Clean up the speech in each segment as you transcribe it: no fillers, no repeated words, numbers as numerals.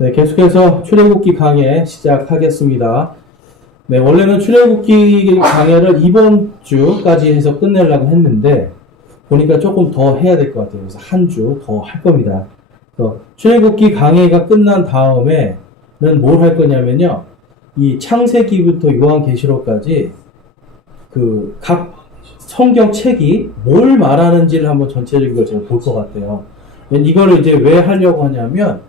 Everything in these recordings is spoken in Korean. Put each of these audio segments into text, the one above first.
네, 계속해서 출애굽기 강해 시작하겠습니다. 네, 원래는 출애굽기 강해를 이번 주까지 해서 끝내려고 했는데 보니까 조금 더 해야 될 것 같아요. 그래서 한 주 더 할 겁니다. 출애굽기 강해가 끝난 다음에는 뭘 할 거냐면요. 이 창세기부터 요한계시록까지 그 각 성경 책이 뭘 말하는지를 한번 전체적인 걸 제가 볼 것 같아요. 이거를 이제 왜 하려고 하냐면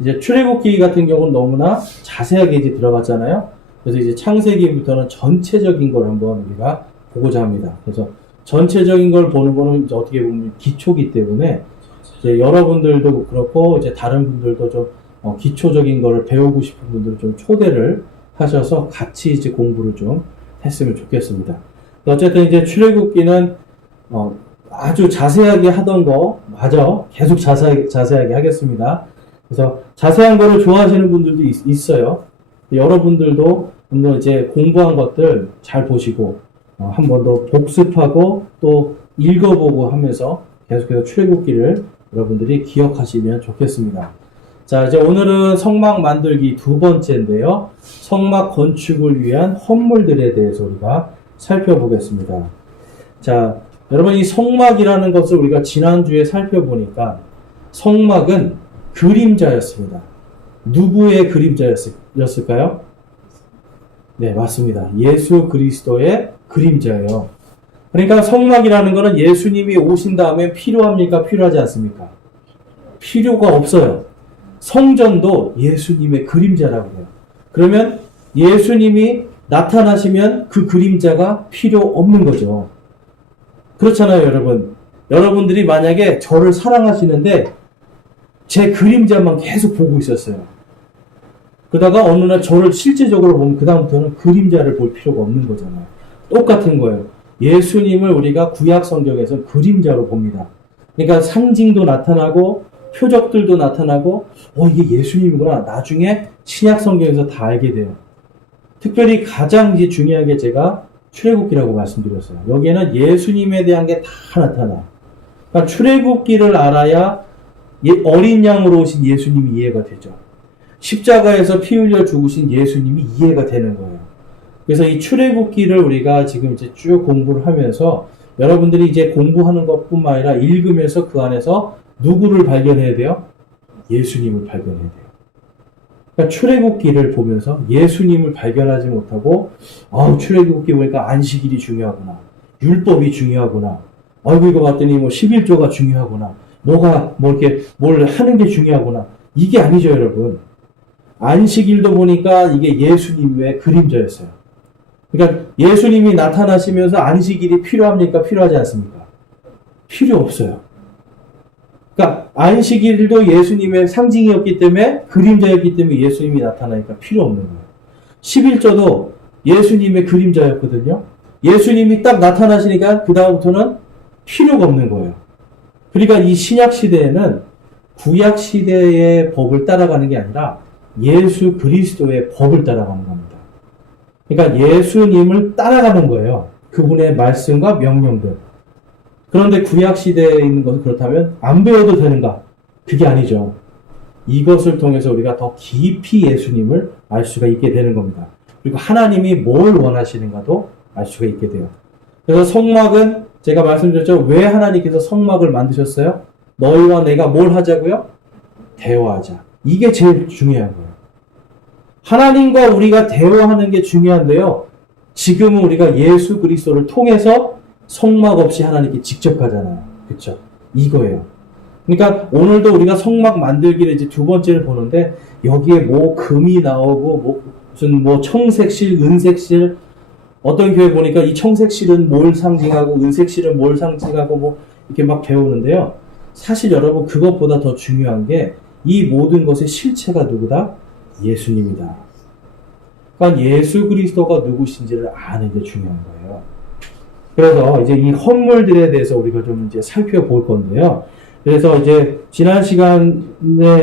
이제 출애굽기 같은 경우는 너무나 자세하게 이제 들어갔잖아요. 그래서 이제 창세기부터는 전체적인 걸 한번 우리가 보고자 합니다. 그래서 전체적인 걸 보는 거는 이제 어떻게 보면 기초기 때문에 이제 여러분들도 그렇고 이제 다른 분들도 좀 기초적인 거를 배우고 싶은 분들 좀 초대를 하셔서 같이 이제 공부를 좀 했으면 좋겠습니다. 어쨌든 이제 출애굽기는 아주 자세하게 하던 거 마저 계속 자세하게 하겠습니다. 그래서 자세한 거를 좋아하시는 분들도 있어요. 여러분들도 한번 이제 공부한 것들 잘 보시고 한 번 더 복습하고 또 읽어보고 하면서 계속해서 출애굽기를 여러분들이 기억하시면 좋겠습니다. 자, 이제 오늘은 성막 만들기 두 번째인데요. 성막 건축을 위한 헌물들에 대해서 우리가 살펴보겠습니다. 자, 여러분 이 성막이라는 것을 우리가 지난주에 살펴보니까 성막은 그림자였습니다. 누구의 그림자였을까요? 네, 맞습니다. 예수 그리스도의 그림자예요. 그러니까 성막이라는 것은 예수님이 오신 다음에 필요합니까? 필요하지 않습니까? 필요가 없어요. 성전도 예수님의 그림자라고 해요. 그러면 예수님이 나타나시면 그 그림자가 필요 없는 거죠. 그렇잖아요, 여러분. 여러분들이 만약에 저를 사랑하시는데 제 그림자만 계속 보고 있었어요. 그러다가 어느 날 저를 실제적으로 보면 그다음부터는 그림자를 볼 필요가 없는 거잖아요. 똑같은 거예요. 예수님을 우리가 구약 성경에서 그림자로 봅니다. 그러니까 상징도 나타나고 표적들도 나타나고 이게 예수님이구나. 나중에 신약 성경에서 다 알게 돼요. 특별히 가장 이제 중요한 게 제가 출애굽기라고 말씀드렸어요. 여기에는 예수님에 대한 게 다 나타나요. 그러니까 출애굽기를 알아야 어린 양으로 오신 예수님이 이해가 되죠. 십자가에서 피 흘려 죽으신 예수님이 이해가 되는 거예요. 그래서 이 출애굽기를 우리가 지금 이제 쭉 공부를 하면서 여러분들이 이제 공부하는 것뿐만 아니라 읽으면서 그 안에서 누구를 발견해야 돼요? 예수님을 발견해야 돼요. 그러니까 출애굽기를 보면서 예수님을 발견하지 못하고 출애굽기 보니까 안식일이 중요하구나. 율법이 중요하구나. 이거 봤더니 11조가 중요하구나. 이렇게 뭘 하는 게 중요하구나. 이게 아니죠, 여러분. 안식일도 보니까 이게 예수님의 그림자였어요. 그러니까 예수님이 나타나시면서 안식일이 필요합니까? 필요하지 않습니까? 필요 없어요. 그러니까 안식일도 예수님의 상징이었기 때문에 그림자였기 때문에 예수님이 나타나니까 필요 없는 거예요. 11조도 예수님의 그림자였거든요. 예수님이 딱 나타나시니까 그 다음부터는 필요가 없는 거예요. 그러니까 이 신약 시대에는 구약 시대의 법을 따라가는 게 아니라 예수 그리스도의 법을 따라가는 겁니다. 그러니까 예수님을 따라가는 거예요. 그분의 말씀과 명령들. 그런데 구약 시대에 있는 것은 그렇다면 안 배워도 되는가? 그게 아니죠. 이것을 통해서 우리가 더 깊이 예수님을 알 수가 있게 되는 겁니다. 그리고 하나님이 뭘 원하시는가도 알 수가 있게 돼요. 그래서 성막은 제가 말씀드렸죠. 왜 하나님께서 성막을 만드셨어요? 너희와 내가 뭘 하자고요? 대화하자. 이게 제일 중요한 거예요. 하나님과 우리가 대화하는 게 중요한데요. 지금은 우리가 예수 그리스도를 통해서 성막 없이 하나님께 직접 가잖아요. 그렇죠? 이거예요. 그러니까 오늘도 우리가 성막 만들기를 이제 두 번째를 보는데 여기에 금이 나오고 무슨 청색실, 은색실 어떤 교회 보니까 이 청색실은 뭘 상징하고 은색실은 뭘 상징하고 이렇게 막 배우는데요. 사실 여러분 그것보다 더 중요한 게 이 모든 것의 실체가 누구다? 예수님이다. 그러니까 예수 그리스도가 누구신지를 아는 게 중요한 거예요. 그래서 이제 이 헌물들에 대해서 우리가 좀 이제 살펴볼 건데요. 그래서 이제 지난 시간에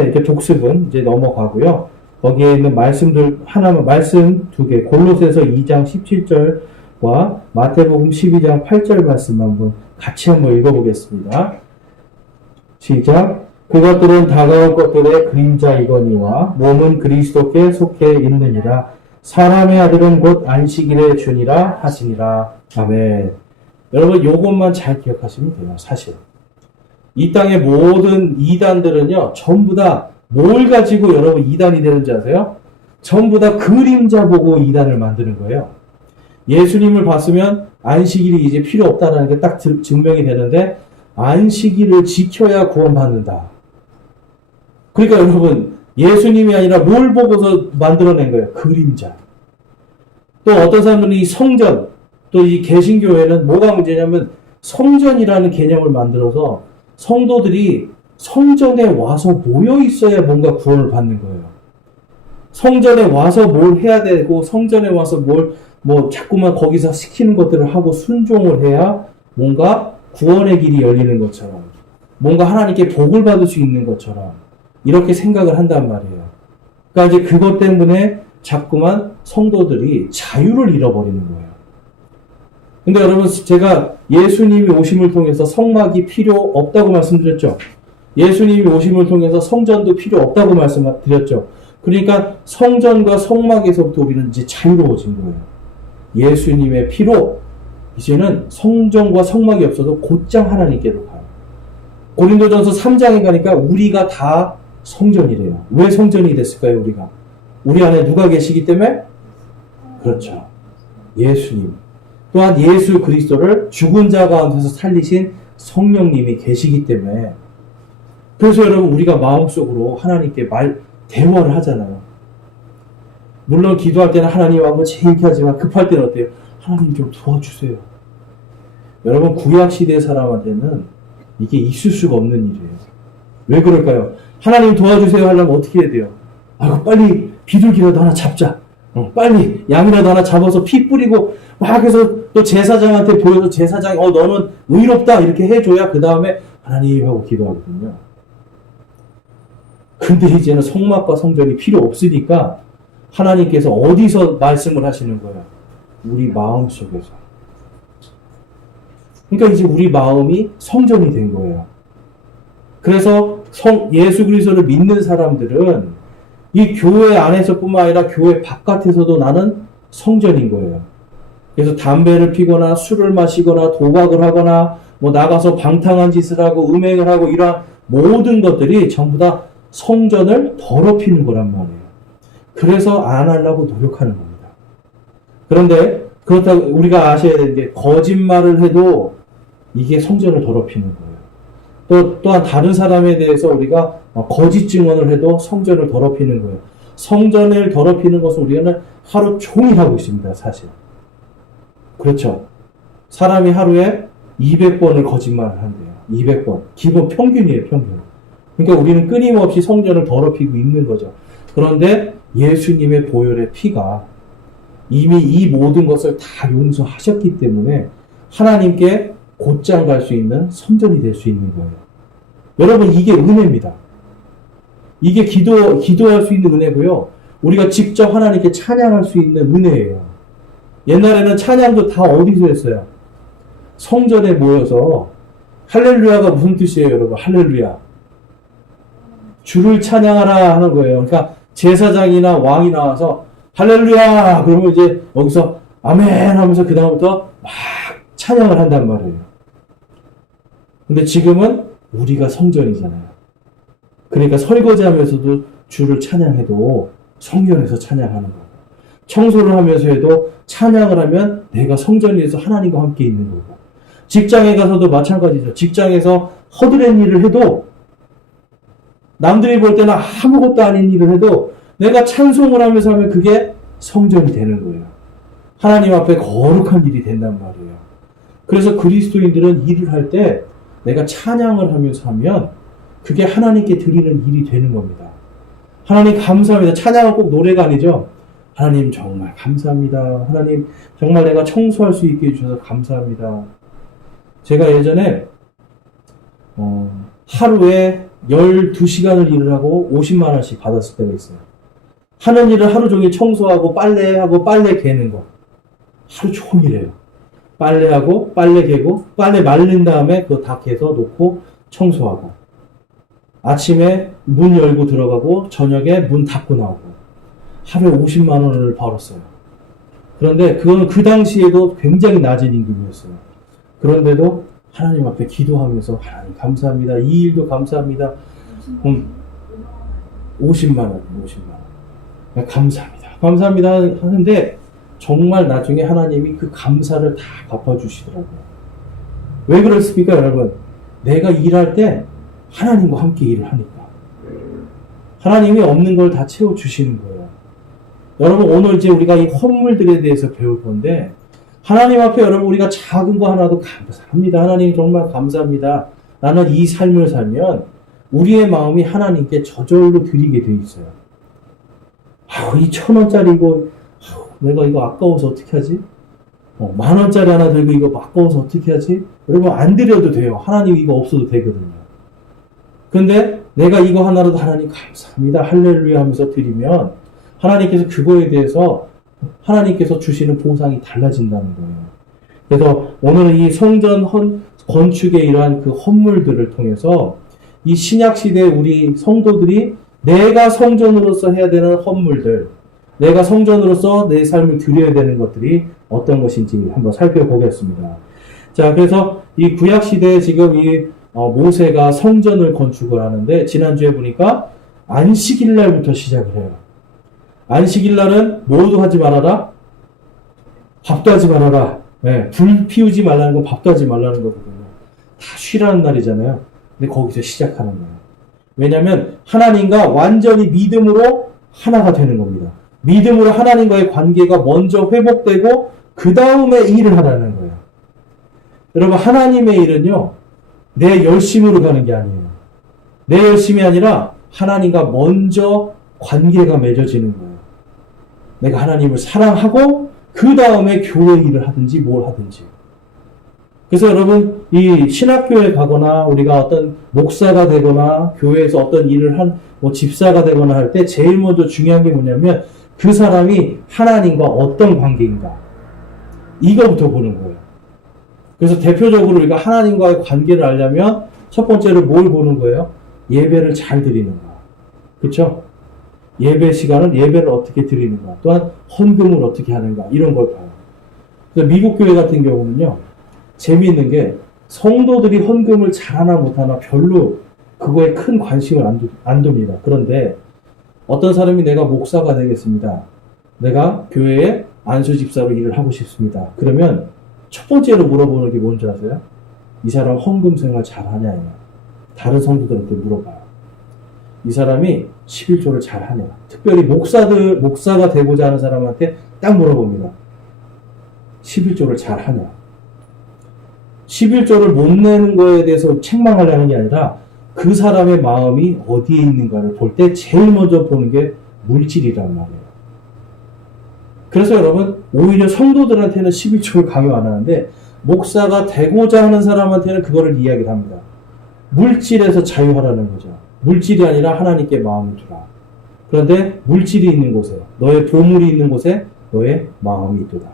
이렇게 복습은 이제 넘어가고요. 거기에 있는 말씀들 말씀 두 개, 골로새서 2장 17절과 마태복음 12장 8절 말씀 같이 한번 읽어보겠습니다. 시작. 그것들은 다가올 것들의 그림자이거니와 몸은 그리스도께 속해 있느니라. 사람의 아들은 곧 안식일의 주니라 하시니라. 아멘. 여러분 요것만 잘 기억하시면 돼요. 사실 이 땅의 모든 이단들은요 전부 다 뭘 가지고 여러분 이단이 되는지 아세요? 전부 다 그림자 보고 이단을 만드는 거예요. 예수님을 봤으면 안식일이 이제 필요 없다는 게 딱 증명이 되는데 안식일을 지켜야 구원받는다. 그러니까 여러분 예수님이 아니라 뭘 보고서 만들어낸 거예요? 그림자. 또 어떤 사람들은 이 성전, 또 이 개신교회는 뭐가 문제냐면 성전이라는 개념을 만들어서 성도들이 성전에 와서 모여 있어야 뭔가 구원을 받는 거예요. 성전에 와서 뭘 해야 되고 성전에 와서 뭐 자꾸만 거기서 시키는 것들을 하고 순종을 해야 뭔가 구원의 길이 열리는 것처럼 뭔가 하나님께 복을 받을 수 있는 것처럼 이렇게 생각을 한단 말이에요. 그러니까 이제 그것 때문에 자꾸만 성도들이 자유를 잃어버리는 거예요. 근데 여러분 제가 예수님이 오심을 통해서 성막이 필요 없다고 말씀드렸죠. 예수님이 오심을 통해서 성전도 필요 없다고 말씀드렸죠. 그러니까 성전과 성막에서부터 우리는 이제 자유로워진 거예요. 예수님의 피로 이제는 성전과 성막이 없어도 곧장 하나님께로 가요. 고린도전서 3장에 가니까 우리가 다 성전이래요. 왜 성전이 됐을까요? 우리 안에 누가 계시기 때문에? 그렇죠. 예수님. 또한 예수 그리스도를 죽은 자 가운데서 살리신 성령님이 계시기 때문에 그래서 여러분 우리가 마음속으로 하나님께 대화를 하잖아요. 물론 기도할 때는 하나님하고 제이렇게 하지만 급할 때는 어때요? 하나님 좀 도와주세요. 여러분 구약 시대 사람한테는 이게 있을 수가 없는 일이에요. 왜 그럴까요? 하나님 도와주세요 하려면 어떻게 해야 돼요? 빨리 비둘기라도 하나 잡자. 빨리 양이라도 하나 잡아서 피 뿌리고 막 해서 또 제사장한테 보여서 제사장이 너는 의롭다 이렇게 해줘야 그 다음에 하나님 하고 기도하거든요. 근데 이제는 성막과 성전이 필요 없으니까 하나님께서 어디서 말씀을 하시는 거예요? 우리 마음 속에서. 그러니까 이제 우리 마음이 성전이 된 거예요. 그래서 예수 그리스도를 믿는 사람들은 이 교회 안에서뿐만 아니라 교회 바깥에서도 나는 성전인 거예요. 그래서 담배를 피거나 술을 마시거나 도박을 하거나 뭐 나가서 방탕한 짓을 하고 음행을 하고 이러한 모든 것들이 전부 다 성전을 더럽히는 거란 말이에요. 그래서 안 하려고 노력하는 겁니다. 그런데 그렇다고 우리가 아셔야 되는 게 거짓말을 해도 이게 성전을 더럽히는 거예요. 또한 다른 사람에 대해서 우리가 거짓 증언을 해도 성전을 더럽히는 거예요. 성전을 더럽히는 것은 우리는 하루 종일 하고 있습니다. 사실. 그렇죠. 사람이 하루에 200번을 거짓말을 한대요. 200번. 기본 평균이에요. 평균. 그러니까 우리는 끊임없이 성전을 더럽히고 있는 거죠. 그런데 예수님의 보혈의 피가 이미 이 모든 것을 다 용서하셨기 때문에 하나님께 곧장 갈 수 있는 성전이 될 수 있는 거예요. 여러분 이게 은혜입니다. 이게 기도할 수 있는 은혜고요. 우리가 직접 하나님께 찬양할 수 있는 은혜예요. 옛날에는 찬양도 다 어디서 했어요? 성전에 모여서 할렐루야가 무슨 뜻이에요, 여러분? 할렐루야. 주를 찬양하라 하는 거예요. 그러니까 제사장이나 왕이 나와서 할렐루야! 그러면 이제 여기서 아멘 하면서 그 다음부터 막 찬양을 한단 말이에요. 근데 지금은 우리가 성전이잖아요. 그러니까 설거지하면서도 주를 찬양해도 성전에서 찬양하는 거고 청소를 하면서 해도 찬양을 하면 내가 성전에서 하나님과 함께 있는 거고 직장에 가서도 마찬가지죠. 직장에서 허드렛 일을 해도 남들이 볼 때는 아무것도 아닌 일을 해도 내가 찬송을 하면서 하면 그게 성전이 되는 거예요. 하나님 앞에 거룩한 일이 된단 말이에요. 그래서 그리스도인들은 일을 할 때 내가 찬양을 하면서 하면 그게 하나님께 드리는 일이 되는 겁니다. 하나님 감사합니다. 찬양은 꼭 노래가 아니죠. 하나님 정말 감사합니다. 하나님 정말 내가 청소할 수 있게 해주셔서 감사합니다. 제가 예전에 하루에 12시간을 일을 하고 50만 원씩 받았을 때가 있어요. 하는 일을 하루 종일 청소하고 빨래하고 빨래 개는 거. 하루 종일 해요. 빨래하고 빨래 개고 빨래 말린 다음에 그거 다 개서 놓고 청소하고. 아침에 문 열고 들어가고 저녁에 문 닫고 나오고 하루에 50만 원을 벌었어요. 그런데 그건 그 당시에도 굉장히 낮은 임금이었어요. 그런데도 하나님 앞에 기도하면서 하나님 감사합니다. 이 일도 감사합니다. 50만 원. 감사합니다. 감사합니다 하는데 정말 나중에 하나님이 그 감사를 다 갚아주시더라고요. 왜 그렇습니까, 여러분? 내가 일할 때 하나님과 함께 일을 하니까. 하나님이 없는 걸 다 채워주시는 거예요. 여러분, 오늘 이제 우리가 이 헌물들에 대해서 배울 건데, 하나님 앞에 여러분, 우리가 작은 거 하나도 감사합니다. 하나님 정말 감사합니다. 나는 이 삶을 살면 우리의 마음이 하나님께 저절로 드리게 돼 있어요. 이 1,000원짜리 이거, 내가 이거 아까워서 어떻게 하지? 10,000원짜리 하나 들고 이거 아까워서 어떻게 하지? 여러분, 안 드려도 돼요. 하나님 이거 없어도 되거든요. 근데 내가 이거 하나라도 하나님 감사합니다. 할렐루야 하면서 드리면 하나님께서 그거에 대해서 하나님께서 주시는 보상이 달라진다는 거예요. 그래서 오늘은 이 성전 건축의 이러한 그 헌물들을 통해서 이 신약시대 우리 성도들이 내가 성전으로서 해야 되는 헌물들, 내가 성전으로서 내 삶을 드려야 되는 것들이 어떤 것인지 한번 살펴보겠습니다. 자, 그래서 이 구약시대에 지금 이 모세가 성전을 건축을 하는데 지난주에 보니까 안식일날부터 시작을 해요. 안식일날은 뭐도 하지 말아라? 밥도 하지 말아라. 네, 불 피우지 말라는 건 밥도 하지 말라는 거거든요. 다 쉬라는 날이잖아요. 근데 거기서 시작하는 거예요. 왜냐하면 하나님과 완전히 믿음으로 하나가 되는 겁니다. 믿음으로 하나님과의 관계가 먼저 회복되고 그 다음에 일을 하라는 거예요. 여러분, 하나님의 일은요, 내 열심으로 가는 게 아니에요. 내 열심이 아니라 하나님과 먼저 관계가 맺어지는 거예요. 내가 하나님을 사랑하고 그 다음에 교회 일을 하든지 뭘 하든지. 그래서 여러분, 이 신학교에 가거나 우리가 어떤 목사가 되거나 교회에서 어떤 일을 집사가 되거나 할 때 제일 먼저 중요한 게 뭐냐면 그 사람이 하나님과 어떤 관계인가. 이거부터 보는 거예요. 그래서 대표적으로 우리가 하나님과의 관계를 알려면 첫 번째로 뭘 보는 거예요? 예배를 잘 드리는가. 그렇죠? 예배 시간은 예배를 어떻게 드리는가. 또한 헌금을 어떻게 하는가. 이런 걸 봐요. 그래서 미국 교회 같은 경우는요. 재미있는 게 성도들이 헌금을 잘하나 못하나 별로 그거에 큰 관심을 안 둡니다. 그런데 어떤 사람이 내가 목사가 되겠습니다. 내가 교회에 안수집사로 일을 하고 싶습니다. 그러면 첫 번째로 물어보는 게 뭔지 아세요? 이 사람 헌금 생활 잘하냐? 다른 성도들한테 물어봐요. 이 사람이 11조를 잘하냐? 특별히 목사가 되고자 하는 사람한테 딱 물어봅니다. 11조를 잘하냐? 11조를 못 내는 거에 대해서 책망하려는 게 아니라 그 사람의 마음이 어디에 있는가를 볼 때 제일 먼저 보는 게 물질이란 말이에요. 그래서 여러분, 오히려 성도들한테는 11조를 강요 안 하는데 목사가 되고자 하는 사람한테는 그거를 이야기를 합니다. 물질에서 자유하라는 거죠. 물질이 아니라 하나님께 마음을 두라. 그런데 물질이 있는 곳에, 너의 보물이 있는 곳에 너의 마음이 있도다.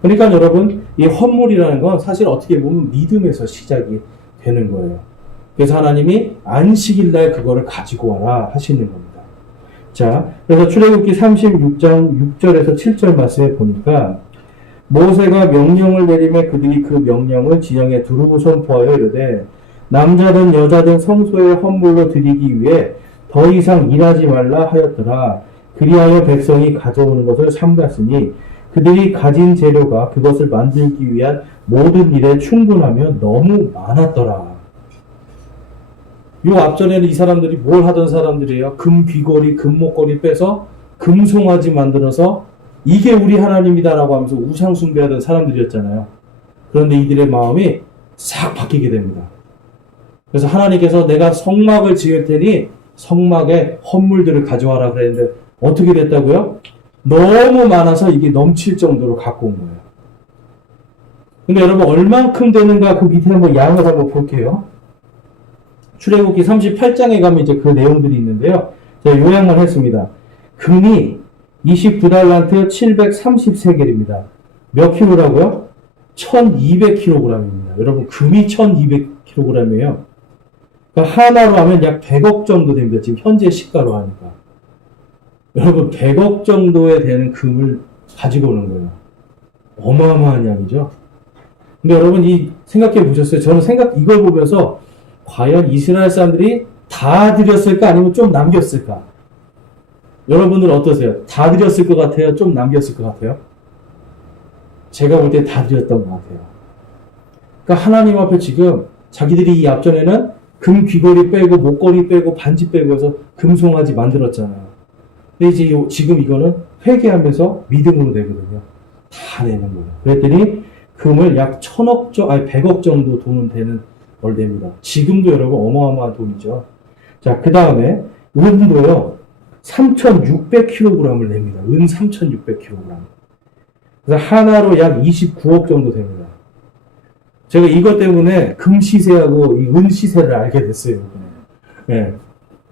그러니까 여러분, 이 헌물이라는 건 사실 어떻게 보면 믿음에서 시작이 되는 거예요. 그래서 하나님이 안식일날 그거를 가지고 와라 하시는 겁니다. 자, 그래서 출애굽기 36장 6절에서 7절 말씀에 보니까 모세가 명령을 내리매 그들이 그 명령을 진영에 두루고 선포하여 이르되 남자든 여자든 성소의 헌물로 드리기 위해 더 이상 일하지 말라 하였더라. 그리하여 백성이 가져오는 것을 삼갔으니 그들이 가진 재료가 그것을 만들기 위한 모든 일에 충분하며 너무 많았더라. 요 앞전에는 이 사람들이 뭘 하던 사람들이에요? 금 귀걸이, 금 목걸이 빼서 금송아지 만들어서 이게 우리 하나님이다라고 하면서 우상 숭배하던 사람들이었잖아요. 그런데 이들의 마음이 싹 바뀌게 됩니다. 그래서 하나님께서 내가 성막을 지을 테니 성막에 헌물들을 가져와라 그랬는데 어떻게 됐다고요? 너무 많아서 이게 넘칠 정도로 갖고 온 거예요. 근데 여러분 얼만큼 되는가 그 밑에 한번 양을 한번 볼게요. 출애굽기 38장에 가면 이제 그 내용들이 있는데요. 제가 요약만 했습니다. 금이 29달란트 733개입니다. 몇 킬로라고요? 1200kg입니다. 여러분 금이 1200kg이에요. 그러니까 하나로 하면 약 100억 정도 됩니다. 지금 현재 시가로 하니까. 여러분 100억 정도에 되는 금을 가지고 오는 거예요. 어마어마한 양이죠. 근데 여러분 생각해 보셨어요? 저는 이걸 보면서 과연 이스라엘 사람들이 다 드렸을까 아니면 좀 남겼을까? 여러분들 어떠세요? 다 드렸을 것 같아요? 좀 남겼을 것 같아요? 제가 볼 때 다 드렸던 것 같아요. 그러니까 하나님 앞에 지금 자기들이 이 앞전에는 금 귀걸이 빼고 목걸이 빼고 반지 빼고 해서 금송아지 만들었잖아요. 근데 이제 지금 이거는 회개하면서 믿음으로 내거든요. 다 내는 거예요. 그랬더니 금을 약 100억 정도 돈은 되는 걸 냅니다. 지금도 여러분 어마어마한 돈이죠. 자, 그 다음에 은도요. 3,600kg을 냅니다. 은 3,600kg. 그래서 하나로 약 29억 정도 됩니다. 제가 이것 때문에 금 시세하고 이 은 시세를 알게 됐어요. 예.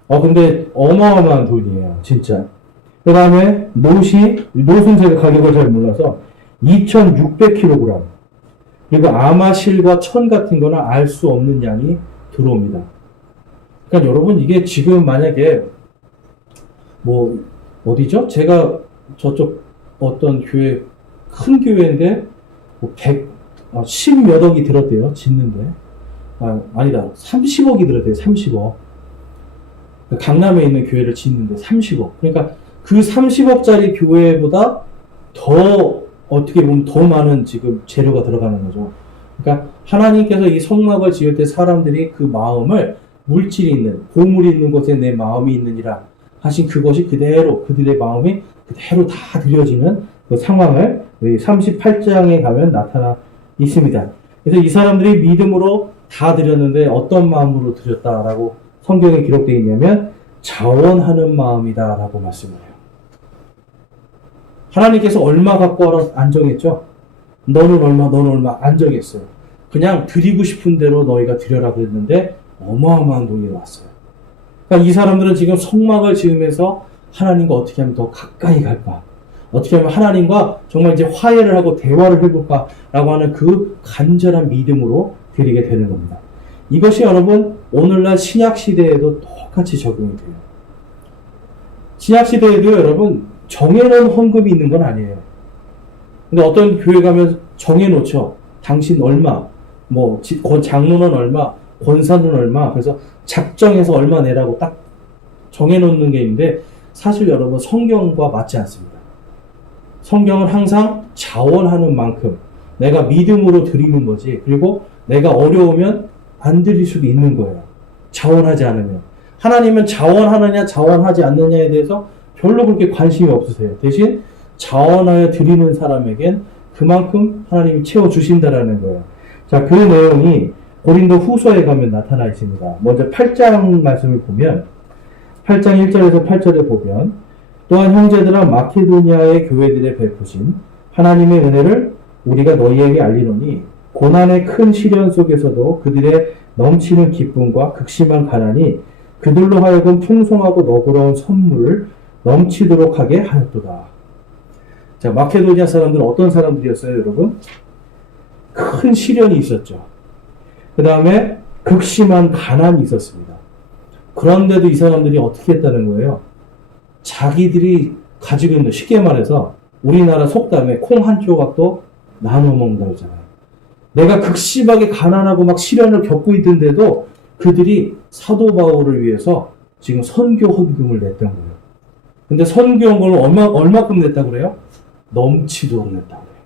근데 어마어마한 돈이에요. 진짜. 그 다음에 노순 제가 가격을 잘 몰라서 2,600kg. 그리고 아마실과 천 같은 거는 알 수 없는 양이 들어옵니다. 그러니까 여러분 이게 지금 만약에 어디죠? 제가 저쪽 어떤 교회, 큰 교회인데 10몇 억이 들었대요. 짓는데. 아니다. 30억이 들었대요. 30억. 강남에 있는 교회를 짓는데 30억. 그러니까 그 30억짜리 교회보다 어떻게 보면 더 많은 지금 재료가 들어가는 거죠. 그러니까 하나님께서 이 성막을 지을 때 사람들이 그 마음을 물질이 있는, 보물이 있는 곳에 내 마음이 있느니라 하신 그것이 그대로, 그들의 마음이 그대로 다 드려지는 그 상황을 우리 38장에 가면 나타나 있습니다. 그래서 이 사람들이 믿음으로 다 드렸는데 어떤 마음으로 드렸다라고 성경에 기록되어 있냐면 자원하는 마음이다라고 말씀을 해요. 하나님께서 얼마 갖고 와라 안 정했죠? 너는 얼마 안 정했어요. 그냥 드리고 싶은 대로 너희가 드려라 그랬는데 어마어마한 돈이 왔어요. 그러니까 이 사람들은 지금 성막을 지으면서 하나님과 어떻게 하면 더 가까이 갈까? 어떻게 하면 하나님과 정말 이제 화해를 하고 대화를 해볼까라고 하는 그 간절한 믿음으로 드리게 되는 겁니다. 이것이 여러분 오늘날 신약시대에도 똑같이 적용이 돼요. 신약시대에도 여러분 정해놓은 헌금이 있는 건 아니에요. 근데 어떤 교회 가면 정해놓죠. 당신 얼마, 장로는 얼마, 권사는 얼마, 그래서 작정해서 얼마 내라고 딱 정해놓는 게 있는데 사실 여러분 성경과 맞지 않습니다. 성경은 항상 자원하는 만큼 내가 믿음으로 드리는 거지. 그리고 내가 어려우면 안 드릴 수도 있는 거예요. 자원하지 않으면. 하나님은 자원하느냐 자원하지 않느냐에 대해서 별로 그렇게 관심이 없으세요. 대신 자원하여 드리는 사람에겐 그만큼 하나님이 채워주신다라는 거예요. 자, 그 내용이 고린도 후서에 가면 나타나 있습니다. 먼저 8장 말씀을 보면 8장 1절에서 8절에 보면 또한 형제들아 마케도니아의 교회들에 베푸신 하나님의 은혜를 우리가 너희에게 알리노니 고난의 큰 시련 속에서도 그들의 넘치는 기쁨과 극심한 가난이 그들로 하여금 풍성하고 너그러운 선물을 넘치도록 하게 하였도다. 자, 마케도니아 사람들은 어떤 사람들이었어요, 여러분? 큰 시련이 있었죠. 그 다음에 극심한 가난이 있었습니다. 그런데도 이 사람들이 어떻게 했다는 거예요? 자기들이 가지고 있는, 쉽게 말해서 우리나라 속담에 콩 한 조각도 나눠 먹는다고 하잖아요. 내가 극심하게 가난하고 막 시련을 겪고 있던데도 그들이 사도 바울을 위해서 지금 선교 헌금을 냈던 거예요. 근데 선교 헌금을 얼마큼 냈다고 그래요? 넘치도록 냈다고 그래요.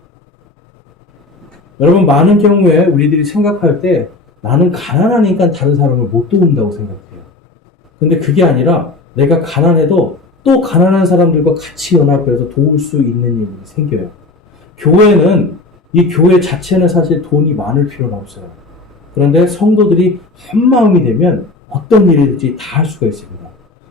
여러분, 많은 경우에 우리들이 생각할 때 나는 가난하니까 다른 사람을 못 도운다고 생각해요. 근데 그게 아니라 내가 가난해도 또 가난한 사람들과 같이 연합해서 도울 수 있는 일이 생겨요. 교회는, 이 교회 자체는 사실 돈이 많을 필요는 없어요. 그런데 성도들이 한 마음이 되면 어떤 일이든지 다 할 수가 있습니다.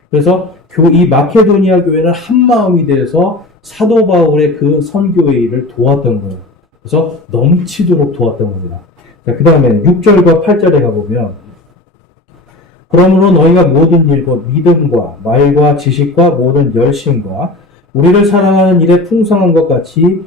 그래서 이 마케도니아 교회는 한 마음이 돼서 사도 바울의 그 선교의 일을 도왔던 거예요. 그래서 넘치도록 도왔던 겁니다. 자, 그 다음에 6절과 8절에 가보면 그러므로 너희가 모든 일 곧 믿음과 말과 지식과 모든 열심과 우리를 사랑하는 일에 풍성한 것 같이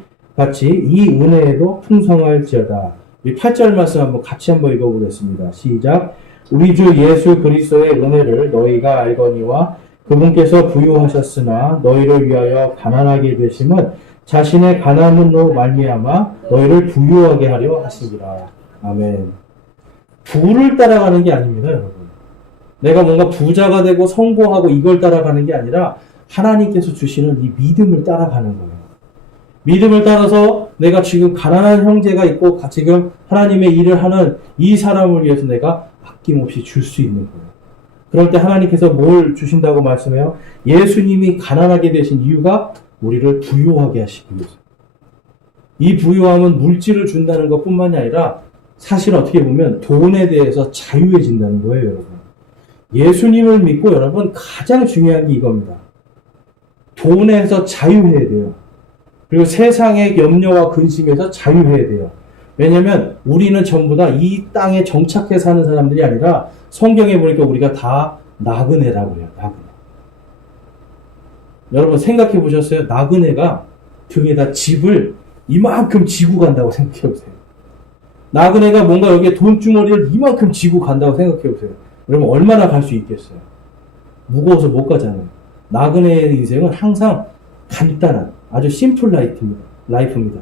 이 은혜에도 풍성할지어다. 이 8절 말씀 같이 한번 읽어보겠습니다. 시작. 우리 주 예수 그리스도의 은혜를 너희가 알거니와 그분께서 부유하셨으나 너희를 위하여 가난하게 되심은 자신의 가난으로 말미암아 너희를 부유하게 하려 하시니라. 아멘. 부를 따라가는 게 아닙니다, 여러분. 내가 뭔가 부자가 되고 성공하고 이걸 따라가는 게 아니라 하나님께서 주시는 이 믿음을 따라가는 거예요. 믿음을 따라서 내가 지금 가난한 형제가 있고 지금 하나님의 일을 하는 이 사람을 위해서 내가 아낌없이 줄 수 있는 거예요. 그럴 때 하나님께서 뭘 주신다고 말씀해요? 예수님이 가난하게 되신 이유가 우리를 부유하게 하시기 위해서. 이 부유함은 물질을 준다는 것 뿐만이 아니라 사실 어떻게 보면 돈에 대해서 자유해진다는 거예요, 여러분. 예수님을 믿고 여러분 가장 중요한 게 이겁니다. 돈에서 자유해야 돼요. 그리고 세상의 염려와 근심에서 자유해야 돼요. 왜냐면 우리는 전부 다 이 땅에 정착해 사는 사람들이 아니라 성경에 보니까 우리가 다 나그네라고 해요. 나그네. 여러분 생각해 보셨어요? 나그네가 등에다 집을 이만큼 지고 간다고 생각해 보세요. 나그네가 뭔가 여기에 돈주머니를 이만큼 지고 간다고 생각해 보세요. 여러분 얼마나 갈 수 있겠어요? 무거워서 못 가잖아요. 나그네의 인생은 항상 간단한 아주 심플 라이프입니다.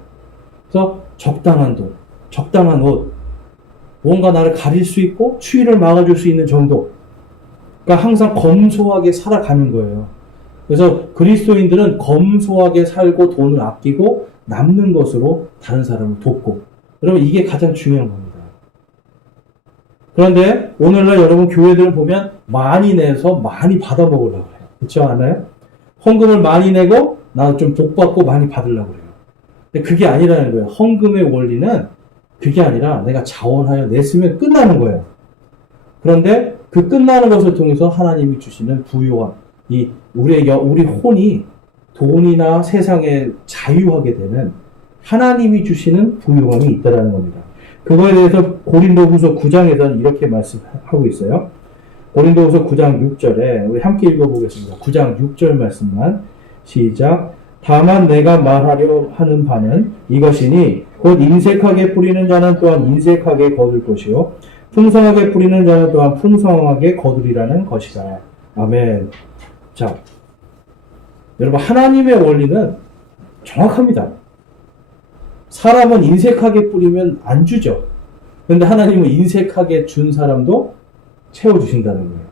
그래서 적당한 돈, 적당한 옷, 뭔가 나를 가릴 수 있고 추위를 막아줄 수 있는 정도. 그러니까 항상 검소하게 살아가는 거예요. 그래서 그리스도인들은 검소하게 살고 돈을 아끼고 남는 것으로 다른 사람을 돕고. 여러분 이게 가장 중요한 겁니다. 그런데 오늘날 여러분 교회들을 보면 많이 내서 많이 받아 먹으려고 해요. 그렇지 않아요? 헌금을 많이 내고 나도 좀 복받고 많이 받으려고 해요. 근데 그게 아니라는 거예요. 헌금의 원리는 그게 아니라 내가 자원하여 냈으면 끝나는 거예요. 그런데 그 끝나는 것을 통해서 하나님이 주시는 부요함, 우리 혼이 돈이나 세상에 자유하게 되는 하나님이 주시는 부요함이 있다는 겁니다. 그거에 대해서 고린도후서 9장에서는 이렇게 말씀하고 있어요. 고린도후서 9장 6절에 우리 함께 읽어보겠습니다. 9장 6절 말씀만 시작. 다만 내가 말하려 하는 바는 이것이니 곧 인색하게 뿌리는 자는 또한 인색하게 거둘 것이요 풍성하게 뿌리는 자는 또한 풍성하게 거두리라는 것이다. 아멘. 자, 여러분 하나님의 원리는 정확합니다. 사람은 인색하게 뿌리면 안 주죠. 그런데 하나님은 인색하게 준 사람도 채워주신다는 거예요.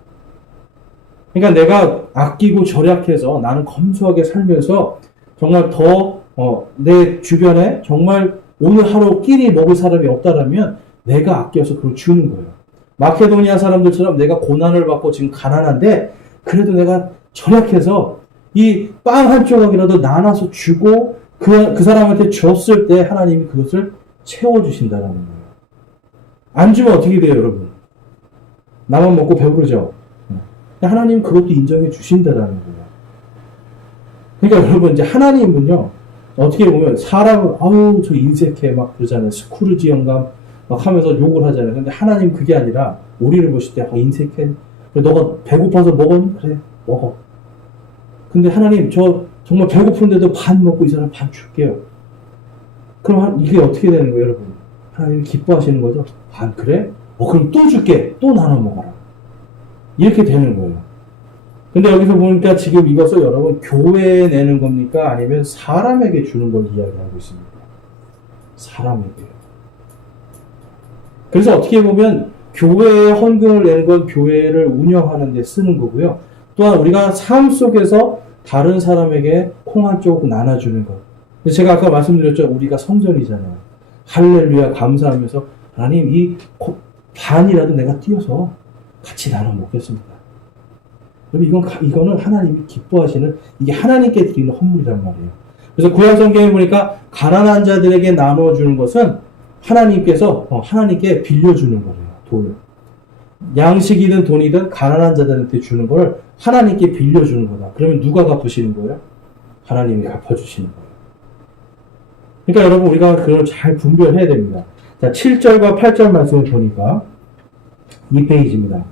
그러니까 내가 아끼고 절약해서 나는 검소하게 살면서 정말 더 내 주변에 정말 오늘 하루 끼리 먹을 사람이 없다라면 내가 아껴서 그걸 주는 거예요. 마케도니아 사람들처럼 내가 고난을 받고 지금 가난한데 그래도 내가 절약해서 이 빵 한 조각이라도 나눠서 주고 그 사람한테 줬을 때 하나님이 그것을 채워주신다는 거예요. 안 주면 어떻게 돼요, 여러분? 나만 먹고 배부르죠? 하나님 그것도 인정해 주신다는 거예요. 그러니까 여러분, 이제 하나님은요, 어떻게 보면 사람을, 아우, 저 인색해, 막 그러잖아요. 스크루지 영감, 막 하면서 욕을 하잖아요. 근데 하나님 그게 아니라, 우리를 보실 때, 인색해. 너가 배고파서 먹었니? 그래, 먹어. 근데 하나님, 저 정말 배고픈데도 반 먹고 이 사람 반 줄게요. 그럼 이게 어떻게 되는 거예요, 여러분? 하나님이 기뻐하시는 거죠? 반, 그래? 그럼 또 줄게. 또 나눠 먹어라. 이렇게 되는 거예요. 근데 여기서 보니까 지금 이것을 여러분 교회에 내는 겁니까? 아니면 사람에게 주는 걸 이야기하고 있습니다. 사람에게요. 그래서 어떻게 보면 교회에 헌금을 내는 건 교회를 운영하는 데 쓰는 거고요. 또한 우리가 삶 속에서 다른 사람에게 콩 한 조각 나눠주는 것. 제가 아까 말씀드렸죠. 우리가 성전이잖아요. 할렐루야 감사하면서 하나님 이 반이라도 내가 띄어서 같이 나눠 먹겠습니다. 이거는 하나님이 기뻐하시는, 이게 하나님께 드리는 헌물이란 말이에요. 그래서 구약 성경에 보니까 가난한 자들에게 나눠주는 것은 하나님께서 하나님께 빌려주는 거예요. 돈을. 양식이든 돈이든 가난한 자들한테 주는 걸 하나님께 빌려주는 거다. 그러면 누가 갚으시는 거예요? 하나님이 갚아주시는 거예요. 그러니까 여러분 우리가 그걸 잘 분별해야 됩니다. 자, 7절과 8절 말씀을 보니까 이 페이지입니다.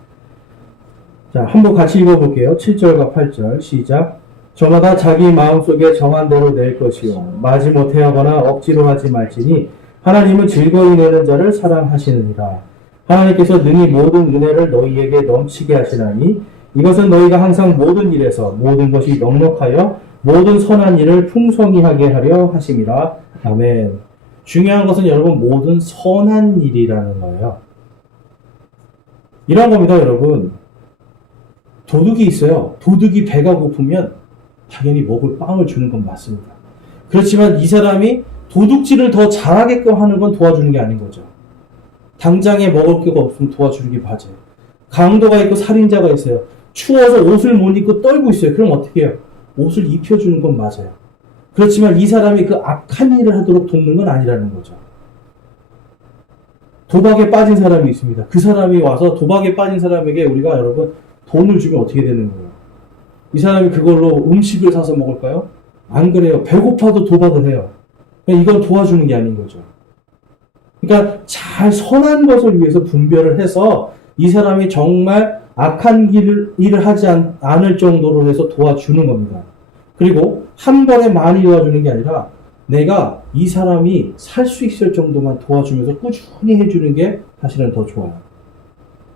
자, 한번 같이 읽어볼게요. 7절과 8절 시작. 저마다 자기 마음속에 정한 대로 낼 것이요 마지못해 하거나 억지로 하지 말지니 하나님은 즐거이 내는 자를 사랑하시느니라. 하나님께서 능히 모든 은혜를 너희에게 넘치게 하시나니 이것은 너희가 항상 모든 일에서 모든 것이 넉넉하여 모든 선한 일을 풍성히 하게 하려 하심이라. 아멘. 중요한 것은 여러분 모든 선한 일이라는 거예요. 이런 겁니다, 여러분. 도둑이 있어요. 도둑이 배가 고프면 당연히 먹을 빵을 주는 건 맞습니다. 그렇지만 이 사람이 도둑질을 더 잘하게끔 하는 건 도와주는 게 아닌 거죠. 당장에 먹을 게가 없으면 도와주는 게 맞아요. 강도가 있고 살인자가 있어요. 추워서 옷을 못 입고 떨고 있어요. 그럼 어떻게 해요? 옷을 입혀주는 건 맞아요. 그렇지만 이 사람이 그 악한 일을 하도록 돕는 건 아니라는 거죠. 도박에 빠진 사람이 있습니다. 그 사람이 와서 도박에 빠진 사람에게 우리가 여러분 돈을 주면 어떻게 되는 거예요? 이 사람이 그걸로 음식을 사서 먹을까요? 안 그래요. 배고파도 도박을 해요. 이건 도와주는 게 아닌 거죠. 그러니까 잘 선한 것을 위해서 분별을 해서 이 사람이 정말 악한 일을 하지 않을 정도로 해서 도와주는 겁니다. 그리고 한 번에 많이 도와주는 게 아니라 내가 이 사람이 살 수 있을 정도만 도와주면서 꾸준히 해주는 게 사실은 더 좋아요.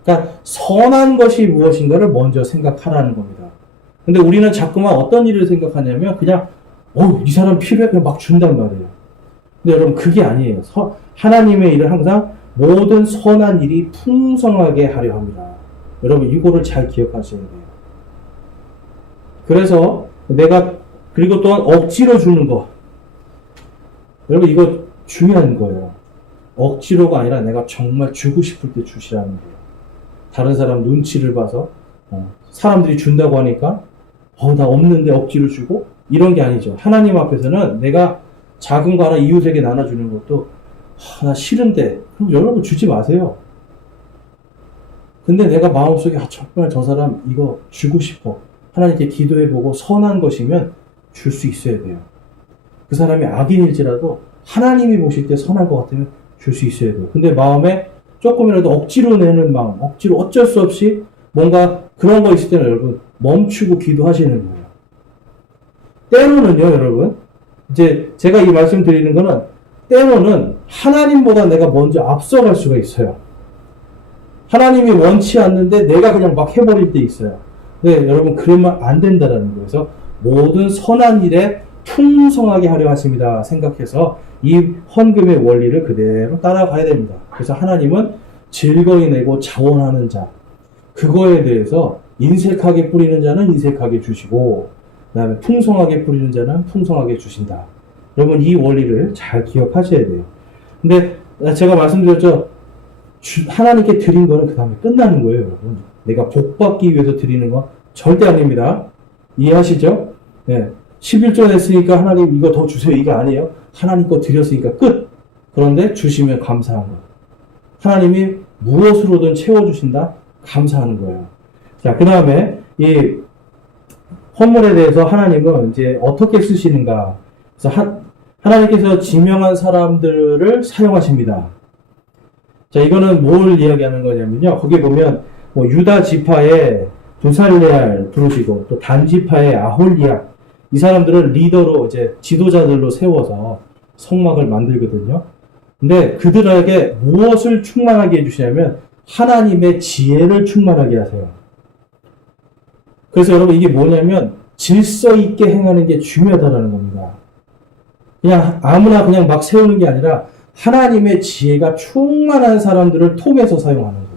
그러니까 선한 것이 무엇인가를 먼저 생각하라는 겁니다. 근데 우리는 자꾸만 어떤 일을 생각하냐면 그냥 이 사람 필요해 그냥 막 준단 말이에요. 근데 여러분 그게 아니에요. 하나님의 일은 항상 모든 선한 일이 풍성하게 하려 합니다. 여러분 이거를 잘 기억하셔야 돼요. 그래서 그리고 또한 억지로 주는 거. 여러분 이거 중요한 거예요. 억지로가 아니라 내가 정말 주고 싶을 때 주시라는 거예요. 다른 사람 눈치를 봐서 사람들이 준다고 하니까 나 없는데 억지로 주고 이런 게 아니죠. 하나님 앞에서는 내가 작은 거 하나 이웃에게 나눠주는 것도 나 싫은데 그럼 여러분 주지 마세요. 근데 내가 마음속에 정말 저 사람 이거 주고 싶어. 하나님께 기도해보고 선한 것이면 줄 수 있어야 돼요. 그 사람이 악인일지라도 하나님이 보실 때 선할 것 같으면 줄 수 있어야 돼요. 근데 마음에 조금이라도 억지로 내는 마음, 억지로 어쩔 수 없이 뭔가 그런 거 있을 때는 여러분 멈추고 기도하시는 거예요. 때로는요, 여러분, 이제 제가 이 말씀 드리는 거는 때로는 하나님보다 내가 먼저 앞서갈 수가 있어요. 하나님이 원치 않는데 내가 그냥 막 해버릴 때 있어요. 네, 여러분 그러면 안 된다라는 거예요. 그래서 모든 선한 일에 풍성하게 하려 하십니다. 생각해서 이 헌금의 원리를 그대로 따라가야 됩니다. 그래서 하나님은 즐거이 내고 자원하는 자, 그거에 대해서 인색하게 뿌리는 자는 인색하게 주시고 그 다음에 풍성하게 뿌리는 자는 풍성하게 주신다. 여러분 이 원리를 잘 기억하셔야 돼요. 근데 제가 말씀드렸죠. 하나님께 드린 거는 그 다음에 끝나는 거예요, 여러분. 내가 복 받기 위해서 드리는 건 절대 아닙니다. 이해하시죠? 네. 11조 냈으니까 하나님 이거 더 주세요. 이게 아니에요. 하나님 거 드렸으니까 끝. 그런데 주시면 감사한 거. 하나님이 무엇으로든 채워주신다? 감사하는 거예요. 자, 그 다음에 이 헌물에 대해서 하나님은 이제 어떻게 쓰시는가. 그래서 하나님께서 지명한 사람들을 사용하십니다. 자, 이거는 뭘 이야기하는 거냐면요. 거기 보면 뭐 유다 지파의 두살레알 부르시고 또 단 지파의 아홀리아 이 사람들을 리더로 이제 지도자들로 세워서 성막을 만들거든요. 근데 그들에게 무엇을 충만하게 해주시냐면 하나님의 지혜를 충만하게 하세요. 그래서 여러분 이게 뭐냐면 질서 있게 행하는 게 중요하다는 겁니다. 그냥 아무나 그냥 막 세우는 게 아니라 하나님의 지혜가 충만한 사람들을 통해서 사용하는 거예요.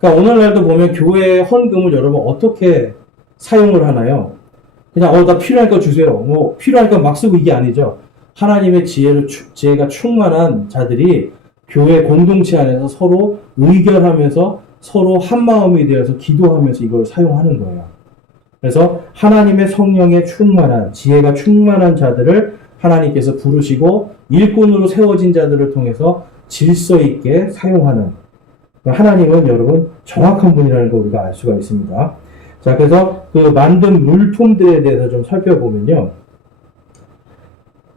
그러니까 오늘날도 보면 교회의 헌금을 여러분 어떻게 사용을 하나요? 그냥 나 필요하니까 주세요. 뭐 필요하니까 막 쓰고 이게 아니죠. 하나님의 지혜가 충만한 자들이 교회 공동체 안에서 서로 의결하면서 서로 한 마음이 되어서 기도하면서 이걸 사용하는 거예요. 그래서 하나님의 성령에 충만한 지혜가 충만한 자들을 하나님께서 부르시고 일꾼으로 세워진 자들을 통해서 질서 있게 사용하는 하나님은 여러분 정확한 분이라는 걸 우리가 알 수가 있습니다. 자, 그래서 그 만든 물품들에 대해서 좀 살펴보면요.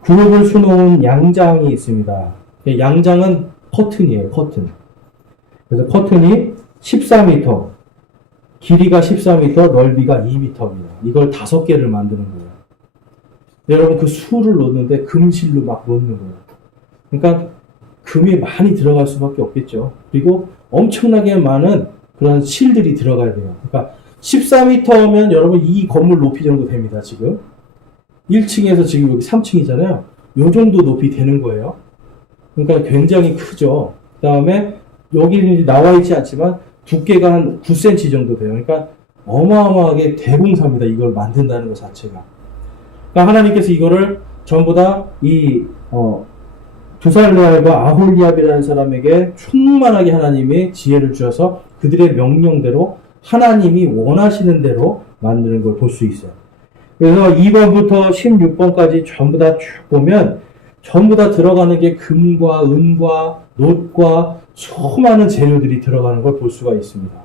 그룹을 수놓은 양장이 있습니다. 양장은 커튼이에요, 커튼. 그래서 커튼이 14m, 길이가 14m, 넓이가 2m입니다. 이걸 5개를 만드는 거예요. 여러분 그 수를 놓는데 금실로 막 놓는 거예요. 그러니까 금이 많이 들어갈 수밖에 없겠죠. 그리고 엄청나게 많은 그런 실들이 들어가야 돼요. 그러니까 14m면 여러분 이 건물 높이 정도 됩니다. 지금 1층에서 지금 여기 3층이잖아요. 요 정도 높이 되는 거예요. 그러니까 굉장히 크죠. 그 다음에 여기 나와 있지 않지만 두께가 한 9cm 정도 돼요. 그러니까 어마어마하게 대공사입니다. 이걸 만든다는 것 자체가. 그러니까 하나님께서 이거를 전부 다 이 두살레알과 아홀리압이라는 사람에게 충만하게 하나님이 지혜를 주셔서 그들의 명령대로 하나님이 원하시는 대로 만드는 걸 볼 수 있어요. 그래서 2번부터 16번까지 전부 다 쭉 보면 전부 다 들어가는 게 금과 은과 놋과 수많은 재료들이 들어가는 걸 볼 수가 있습니다.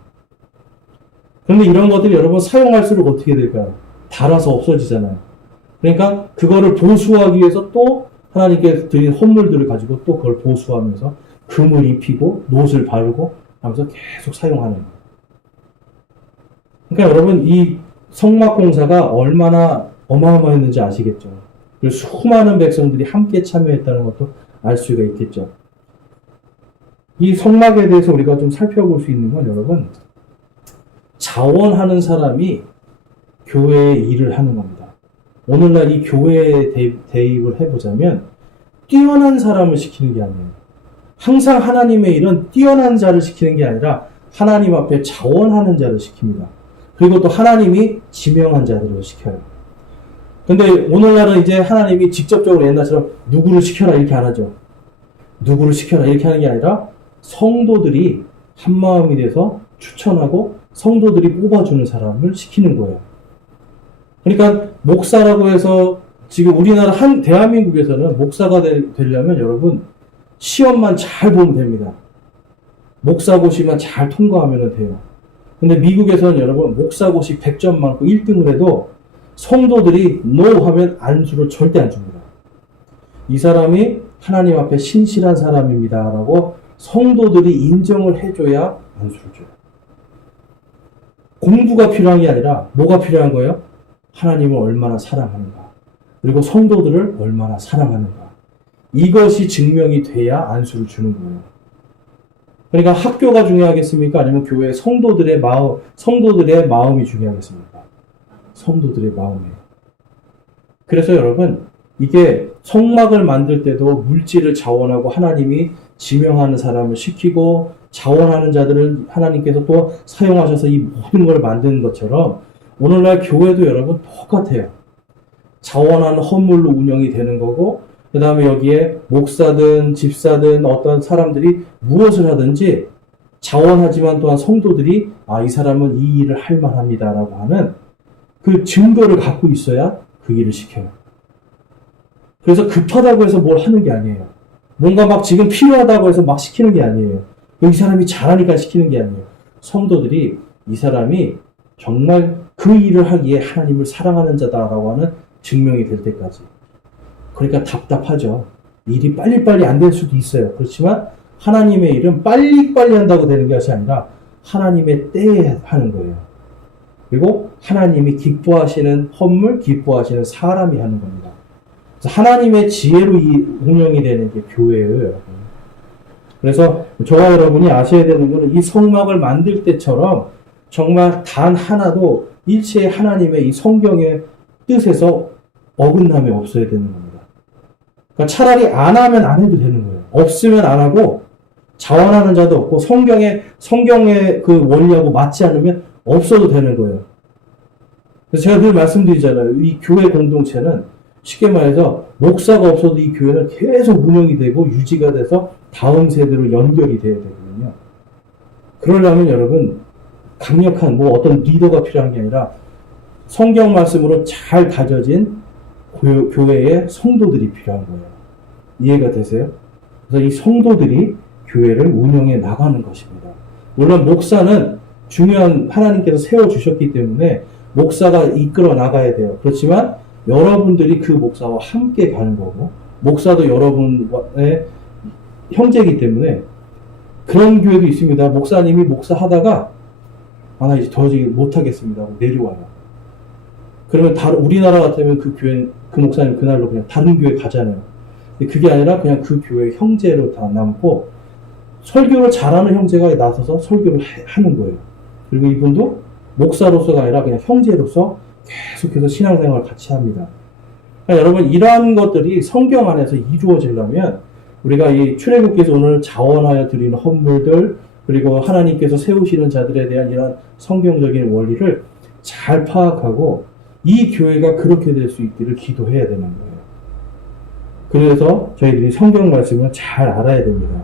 그런데 이런 것들이 여러분 사용할수록 어떻게 될까요? 닳아서 없어지잖아요. 그러니까 그거를 보수하기 위해서 또 하나님께 드린 헌물들을 가지고 또 그걸 보수하면서 금을 입히고 놋을 바르고 하면서 계속 사용하는 거예요. 그러니까 여러분 이 성막공사가 얼마나 어마어마했는지 아시겠죠? 그리고 수많은 백성들이 함께 참여했다는 것도 알 수가 있겠죠. 이 성막에 대해서 우리가 좀 살펴볼 수 있는 건 여러분 자원하는 사람이 교회의 일을 하는 겁니다. 오늘날 이 교회에 대입을 해보자면 뛰어난 사람을 시키는 게 아니에요. 항상 하나님의 일은 뛰어난 자를 시키는 게 아니라 하나님 앞에 자원하는 자를 시킵니다. 그리고 또 하나님이 지명한 자들을 시켜요. 근데 오늘날은 이제 하나님이 직접적으로 옛날처럼 누구를 시켜라 이렇게 안 하죠. 누구를 시켜라 이렇게 하는 게 아니라 성도들이 한마음이 돼서 추천하고 성도들이 뽑아주는 사람을 시키는 거예요. 그러니까 목사라고 해서 지금 우리나라 대한민국에서는 목사가 되려면 여러분 시험만 잘 보면 됩니다. 목사고시만 잘 통과하면 돼요. 근데 미국에서는 여러분 목사고시 100점 많고 1등을 해도 성도들이 NO 하면 안수를 절대 안 줍니다. 이 사람이 하나님 앞에 신실한 사람입니다 라고 성도들이 인정을 해줘야 안수를 줘요. 공부가 필요한 게 아니라 뭐가 필요한 거예요? 하나님을 얼마나 사랑하는가, 그리고 성도들을 얼마나 사랑하는가. 이것이 증명이 돼야 안수를 주는 거예요. 그러니까 학교가 중요하겠습니까? 아니면 교회 성도들의 마음이 중요하겠습니까? 성도들의 마음이에요. 그래서 여러분, 이게 성막을 만들 때도 물질을 자원하고 하나님이 지명하는 사람을 시키고 자원하는 자들을 하나님께서 또 사용하셔서 이 모든 걸 만드는 것처럼 오늘날 교회도 여러분 똑같아요. 자원하는 헌물로 운영이 되는 거고 그 다음에 여기에 목사든 집사든 어떤 사람들이 무엇을 하든지 자원하지만 또한 성도들이 이 사람은 이 일을 할 만합니다 라고 하는 그 증거를 갖고 있어야 그 일을 시켜요. 그래서 급하다고 해서 뭘 하는 게 아니에요. 뭔가 막 지금 필요하다고 해서 막 시키는 게 아니에요. 이 사람이 잘하니까 시키는 게 아니에요. 성도들이 이 사람이 정말 그 일을 하기에 하나님을 사랑하는 자다라고 하는 증명이 될 때까지. 그러니까 답답하죠. 일이 빨리빨리 안 될 수도 있어요. 그렇지만 하나님의 일은 빨리빨리 한다고 되는 것이 아니라 하나님의 때에 하는 거예요. 그리고 하나님이 기뻐하시는 헌물, 기뻐하시는 사람이 하는 겁니다. 그래서 하나님의 지혜로 이 운영이 되는 게 교회예요, 여러분. 그래서 저와 여러분이 아셔야 되는 것은 이 성막을 만들 때처럼 정말 단 하나도 일체의 하나님의 이 성경의 뜻에서 어긋남이 없어야 되는 겁니다. 그러니까 차라리 안 하면 안 해도 되는 거예요. 없으면 안 하고 자원하는 자도 없고 성경의 그 원리하고 맞지 않으면 없어도 되는 거예요. 그래서 제가 늘 말씀드리잖아요. 이 교회 공동체는 쉽게 말해서 목사가 없어도 이 교회는 계속 운영이 되고 유지가 돼서 다음 세대로 연결이 돼야 되거든요. 그러려면 여러분 강력한 어떤 리더가 필요한 게 아니라 성경 말씀으로 잘 다져진 교회의 성도들이 필요한 거예요. 이해가 되세요? 그래서 이 성도들이 교회를 운영해 나가는 것입니다. 물론 목사는 중요한 하나님께서 세워주셨기 때문에 목사가 이끌어 나가야 돼요. 그렇지만 여러분들이 그 목사와 함께 가는 거고 목사도 여러분의 형제이기 때문에 그런 교회도 있습니다. 목사님이 목사하다가 나 이제 도저히 못하겠습니다 하고 내려와요. 그러면 우리나라 같으면 그 목사님 그날로 그냥 다른 교회 가잖아요. 근데 그게 아니라 그냥 그 교회 형제로 다 남고 설교를 잘하는 형제가 나서서 설교를 하는 거예요. 그리고 이분도 목사로서가 아니라 그냥 형제로서 계속해서 신앙생활을 같이 합니다. 그러니까 여러분 이러한 것들이 성경 안에서 이루어지려면 우리가 이 출애굽기에서 오늘 자원하여 드리는 헌물들 그리고 하나님께서 세우시는 자들에 대한 이런 성경적인 원리를 잘 파악하고 이 교회가 그렇게 될 수 있기를 기도해야 되는 거예요. 그래서 저희들이 성경 말씀을 잘 알아야 됩니다.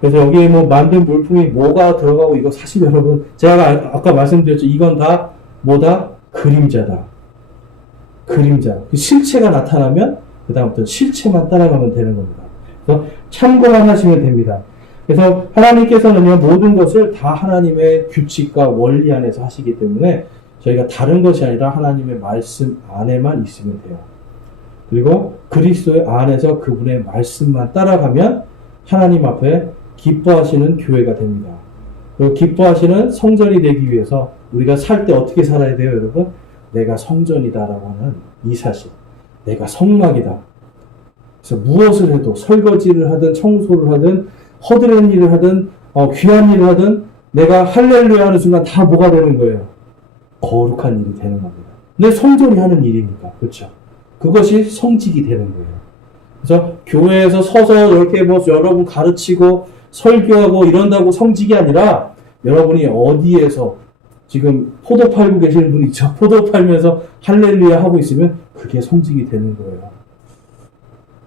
그래서 여기에 뭐 만든 물품이 뭐가 들어가고 이거 사실 여러분 제가 아까 말씀드렸죠. 이건 다 뭐다? 그림자다. 그림자. 그 실체가 나타나면 그 다음부터 실체만 따라가면 되는 겁니다. 그래서 참고만 하시면 됩니다. 그래서 하나님께서는요 모든 것을 다 하나님의 규칙과 원리 안에서 하시기 때문에 저희가 다른 것이 아니라 하나님의 말씀 안에만 있으면 돼요. 그리고 그리스도의 안에서 그분의 말씀만 따라가면 하나님 앞에 기뻐하시는 교회가 됩니다. 그리고 기뻐하시는 성전이 되기 위해서 우리가 살 때 어떻게 살아야 돼요, 여러분? 내가 성전이다라고 하는 이 사실. 내가 성막이다. 그래서 무엇을 해도 설거지를 하든 청소를 하든 허드렛 일을 하든 귀한 일을 하든 내가 할렐루야 하는 순간 다 뭐가 되는 거예요? 거룩한 일이 되는 겁니다. 내 성전이 하는 일이니까. 그렇죠? 그것이 성직이 되는 거예요. 그래서 교회에서 서서 이렇게 뭐 여러분 가르치고 설교하고 이런다고 성직이 아니라 여러분이 어디에서 지금 포도 팔고 계시는 분이 있죠. 포도 팔면서 할렐루야 하고 있으면 그게 성직이 되는 거예요.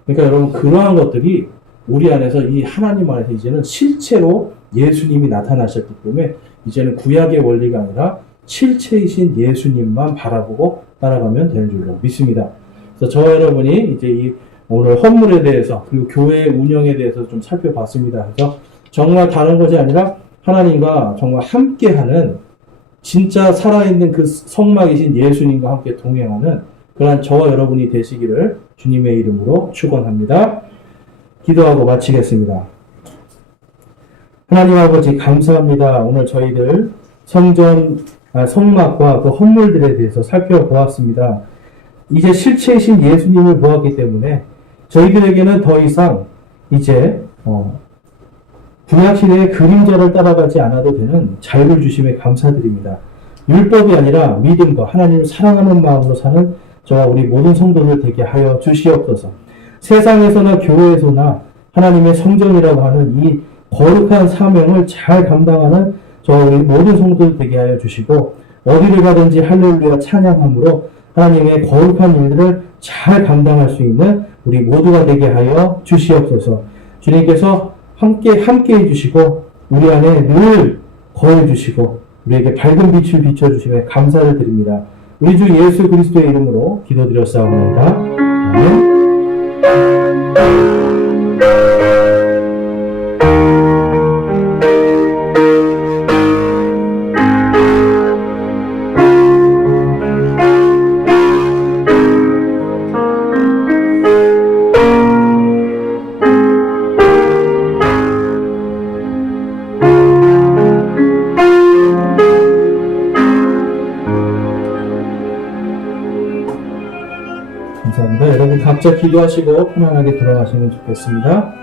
그러니까 여러분 그러한 것들이 우리 안에서 이 하나님 안에서 이제는 실체로 예수님이 나타나셨기 때문에 이제는 구약의 원리가 아니라 실체이신 예수님만 바라보고 따라가면 되는 줄로 믿습니다. 그래서 저와 여러분이 이제 이 오늘 헌물에 대해서 그리고 교회의 운영에 대해서 좀 살펴봤습니다. 그래서 정말 다른 것이 아니라 하나님과 정말 함께하는 진짜 살아있는 그 성막이신 예수님과 함께 동행하는 그러한 저와 여러분이 되시기를 주님의 이름으로 축원합니다. 기도하고 마치겠습니다. 하나님 아버지 감사합니다. 오늘 저희들 성막과 그 헌물들에 대해서 살펴보았습니다. 이제 실체이신 예수님을 보았기 때문에 저희들에게는 더 이상 이제 구약시대의 그림자를 따라가지 않아도 되는 자유를 주심에 감사드립니다. 율법이 아니라 믿음과 하나님을 사랑하는 마음으로 사는 저와 우리 모든 성도들 되게 하여 주시옵소서. 세상에서나 교회에서나 하나님의 성전이라고 하는 이 거룩한 사명을 잘 감당하는 저와 우리 모든 성도들 되게 하여 주시고 어디를 가든지 할렐루야 찬양함으로 하나님의 거룩한 일들을 잘 감당할 수 있는 우리 모두가 되게 하여 주시옵소서. 주님께서 함께 해주시고 우리 안에 늘 거해주시고 우리에게 밝은 빛을 비춰주심에 감사를 드립니다. 우리 주 예수 그리스도의 이름으로 기도드렸사옵나이다. 아멘. 감사합니다. 여러분 각자 기도하시고 편안하게 들어가시면 좋겠습니다.